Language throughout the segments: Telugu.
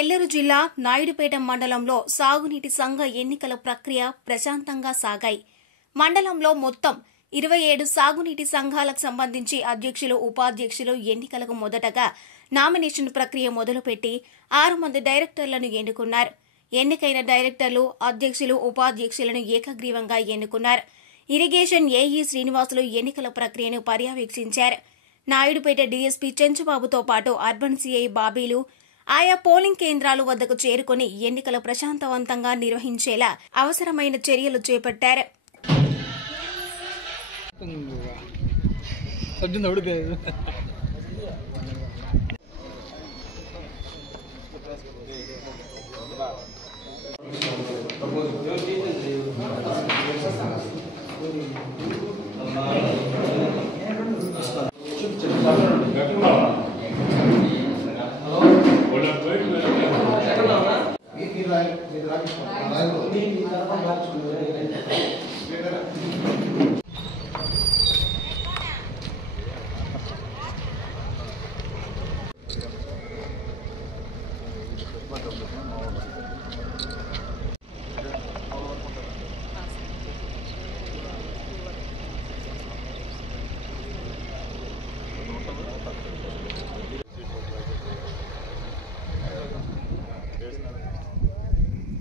నెల్లూరు జిల్లా నాయుడుపేట మండలంలో సాగునీటి సంఘ ఎన్నికల ప్రక్రియ ప్రశాంతంగా సాగాయి. మండలంలో మొత్తం 27 సాగునీటి సంఘాలకు సంబంధించి అధ్యక్షులు, ఉపాధ్యక్షులు ఎన్నికలకు మొదటగా నామినేషన్ ప్రక్రియ మొదలుపెట్టి 6 మంది డైరెక్టర్లను ఎన్నుకున్నారు. ఎన్నికైన డైరెక్టర్లు, అధ్యక్షులు, ఉపాధ్యక్షులను ఏకగ్రీవంగా ఎన్నుకున్నారు. ఇరిగేషన్ ఏఈ శ్రీనివాసులు ఎన్నికల ప్రక్రియను పర్యవేక్షించారు. నాయుడుపేట డీఎస్పీ చెంచుబాబుతో పాటు అర్బన్ సీఐ బాబీలు ఆయా పోలింగ్ కేంద్రాల వద్దకు చేరుకుని ఎన్నికలు ప్రశాంతవంతంగా నిర్వహించేలా అవసరమైన చర్యలు చేపట్టారు.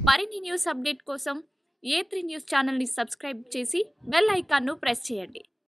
మరిన్ని న్యూస్ అప్డేట్ కోసం A3 న్యూస్ ఛానల్ని సబ్స్క్రైబ్ చేసి బెల్ ఐకాన్ను ప్రెస్ చేయండి.